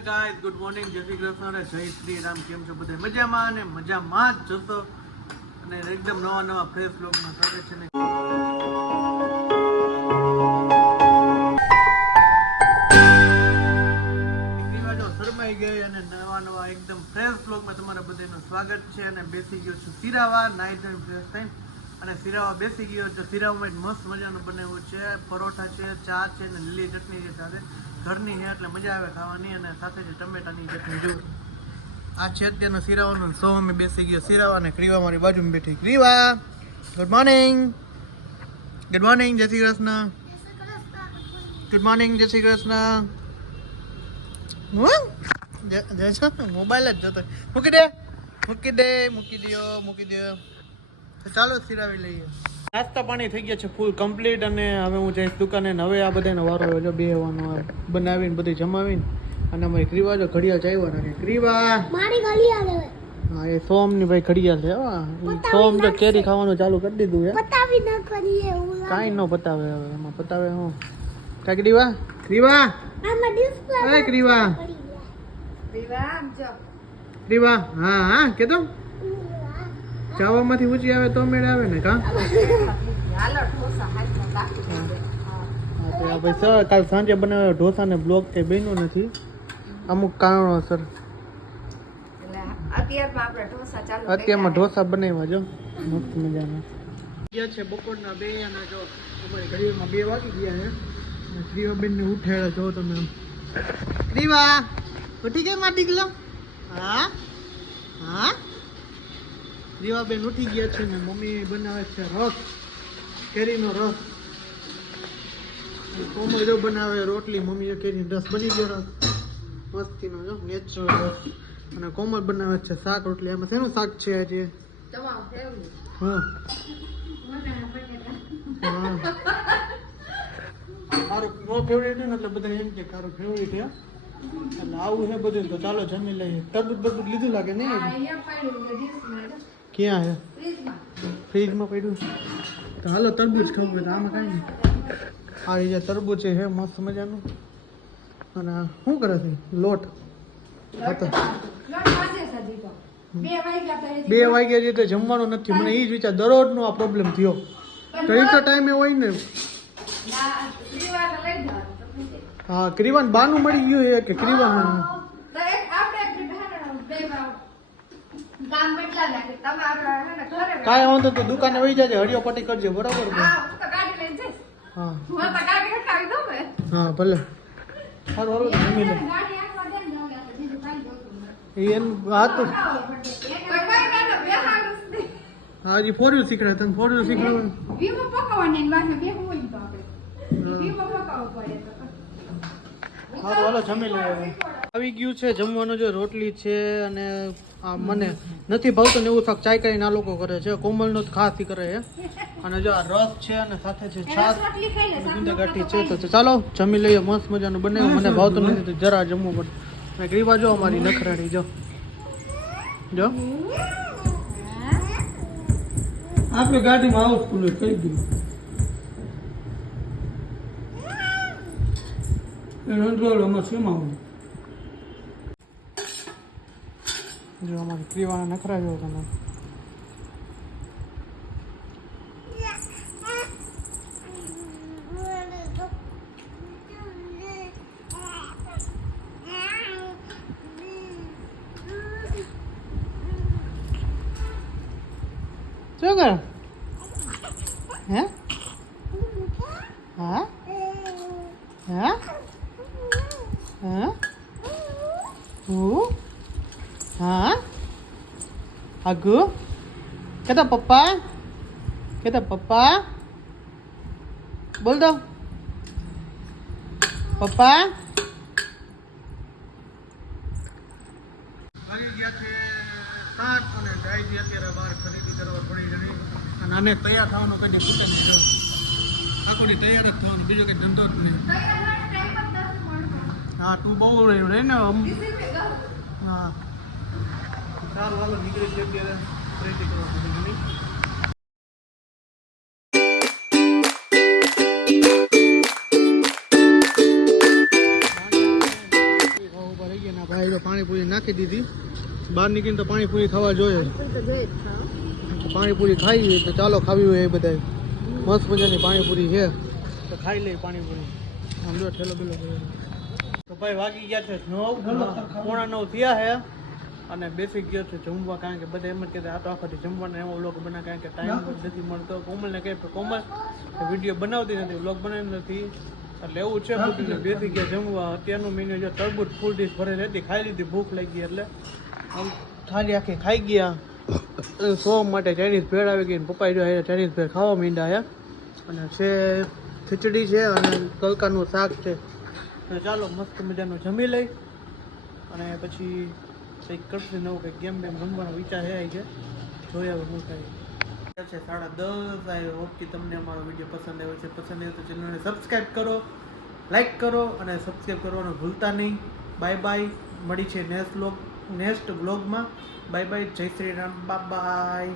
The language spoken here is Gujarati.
ગાઈસ ગુડ મોર્નિંગ, જય શ્રી કૃષ્ણ અને જય શ્રી રામ. કેમ છો બધા? મજામાં અને મજામાં જ જશો અને એકદમ નવા ફ્રેશ બ્લોગમાં સ્વાગત છે ને જો શરમાઈ ગઈ અને નવા એકદમ ફ્રેશ બ્લોગમાં તમારા બધાનું સ્વાગત છે. અને બેસી ગયો છું સિરાવા, નાઈ ધોઈને ફ્રેશ થઈને અને સિરાવા બેસી ગયો. તો સિરાવામાં મસ્ત મજાનું બનાવ્યું છે, પરોઠા છે, ચા છે ને લીલી ચટણી છે સાથે ઘરની છે એટલે મજા આવે ખાવાની. અને સાથે છે ટમેટાની ચટણી. જો આ છે અત્યારનો સિરાવાનો સો અમે બેસી ગયો સિરાવા અને ક્રીવા મારી બાજુમાં બેઠી. ક્રીવા ગુડ મોર્નિંગ. ગુડ મોર્નિંગ, જય શ્રી કૃષ્ણ. ગુડ મોર્નિંગ, જય શ્રી કૃષ્ણ. મોબાઈલ જ જોતો. મૂકી દો. તો ચાલો સિરાવી લઈએ. નાસ્તા પાણી થઈ ગયા છે ફૂલ કમ્પ્લીટ અને હવે હું જઈશ દુકાને. હવે આ બધાનો વારો હોય જો બેહવાનો બનાવીને બધી જમાવીને. અને અમારી ક્રીવા જો ઘડિયાળ ચાવ્યા નથી. ક્રીવા મારી ઘડિયાળ હા એ સોમની ભાઈ ઘડિયાળ છે. સોમ જો કેરી ખાવાનું ચાલુ કરી દીધું છે. પતાવી ન કરીએ એવું કાંઈ ન પતાવે હવે એમાં પતાવે હું કા ક્રીવા આમાં ડિસ્પ્લે એ ક્રીવા હા કેતો ચાવામાંથી ઊંચી આવે તો મેળ આવે ને કા. ભાઈ સર કાલ સાંજે બનાવ્યો ઢોસા ને બ્લોગ કઈ બન્યું નથી અમુક કારણોસર. અત્યારમાં ઢોસા બનાવ્યા જો મસ્ત મજાના ગયા છે બપોરના 2 અને જો અમારી ઘડીમાં 2 વાગી ગયા છે. ક્રીવા બેન ને ઉઠાડ્યા જો તમે. ક્રીવા ઉઠી ગઈ માટી ગલો? હા ક્રીવા બેન ઉઠી ગયા છે ને મમ્મી બનાવે છે રસ, કેરીનો રસ. કોમલ જો બનાવે રોટલી, મમ્મીએ કેરીનો રસ બની ગયો રસ મસ્તીનો જો નેચરલ રસ. અને કોમલ બનાવે છે શાક રોટલી. એમાં શેનું શાક છે આજે? હા મારું નો ફેવરેટ ને એટલે બધા એમ કે તારું ફેવરેટ છે એટલે આવું છે બધું. તો ચાલો જમી લઈએ. તરબૂચ લીધું લાગે નહીં? ક્યાં હે? ફ્રીજમાં પડ્યું. તો હાલો તરબૂચ ખાવું હોય તો આમાં કાંઈ નહીં. આ રીતે તરબૂચ છે મસ્ત મજાનું. અને શું કરે છે? લોટ હતો 2 વાગ્યા જે તો જમવાનું નથી. મને એ જ વિચાર દરરોજનો આ પ્રોબ્લેમ થયો. કઈ તો ટાઈમે હોય ને. હા ક્રીવાન બાનું મળી ગયું છે કે ક્રીવા કાંઈ વાંધો તો દુકાને વહી જાય હરિયો પટ્ટી કરજે બરાબર? હા ભલે સારું હાલો જમી લે. એમ હતું હા હજી 4 વ્હીલ શીખડાય. તને 4 વ્હીલ શીખડાવે સારું હાલો જમી લે. આવી ગયું છે જમવાનું. જો રોટલી છે અને આ મને નથી ભાવતું ને એવું શાક ચાય કરીને આ લોકો કરે છે. કોમલનો જ ખાસ કરે છે. અને જો આ રસ છે અને સાથે છે છાશ ગુંદાગાઠી છે. તો ચાલો જમી લઈએ. મસ્ત મજાનું બનાવ્યું. મને ભાવતું નથી તો જરા જમવું પડે. અને ક્રીવા જો અમારી નખરાડી જો આપણે ગાડીમાં હાઉસફુલ થઈ ગયું. જો અમારી ક્રીવાના નખરા જો તમે. શું કરે? હે હા હા આગુ કેતા પપ્પા બોલ દો પપ્પા. વાગી ગયા છે 7 અને દાઈજી અત્યારે બહાર ખરીદી કરવા પડી ગઈ. અને આને તૈયાર થવાનો કદી પૂછે નહીં. આખો દી તૈયાર જ થવાનું, બીજો કંઈ ધંધો જ નહીં. હા તું બહુ રહે ને હા સારું હાલો નીકળી છે અત્યારે ખરીદી કરવા પડી ગઈ. આ ભાઈ તો પાણીપુરી નાખી દીધી. બહાર નીકળીને તો પાણીપુરી ખાવા જોઈએ. પાણીપુરી ખાઈ તો ચાલો ખાવી હોય એ બધા મસ્ત મજાની પાણીપુરી છે તો ખાઈ લઈ પાણીપુરી. આમ જો ઠેલો બેલો તો ભાઈ વાગી ગયા છે 9:30 થયા છે અને બેસી ગયો છે જમવા. કારણ કે બધા એમ જ કહેતા આ તો આખો જમવાનો એવો વ્લોગ બનાવે કારણ કે ટાઈમ નથી મળતો. કોમલને કહે કોમલ વિડીયો બનાવતી નથી, વ્લોગ બનાવતી નથી, એટલે એવું છે બધું. બેસી ગયા જમવા. અત્યારનું મેન્યુ જો તરબૂચ ફૂલ ડીશ ભરેલી હતી, ખાઈ લીધી, ભૂખ લાગી એટલે આમ થાળી આખી ખાઈ ગયા. સોમ માટે ચાઇનીઝ ભેળ આવી ગઈ. પપ્પાએ જો ચાઇનીઝ ભેળ ખાવા માંડ્યા અને છે ખીચડી છે અને ગલકાનું શાક છે. તો ચાલો મસ્ત મજાનું જમી લઈ અને પછી કંઈક કરશે નવું કંઈક ગેમ બેમ રમવાનો વિચાર છે કે જોઈએ હવે શું થાય છે. 10:30 હોપથી તમને અમારો વિડીયો પસંદ આવ્યો છે. પસંદ આવ્યો તો ચેનલને સબસ્ક્રાઈબ કરો, લાઈક કરો અને સબસ્ક્રાઈબ કરવાનું ભૂલતા નહીં. Bye bye. મળી છે નેક્સ્ટ વ્લોગમાં. Bye bye. જય શ્રી રામ. બાય.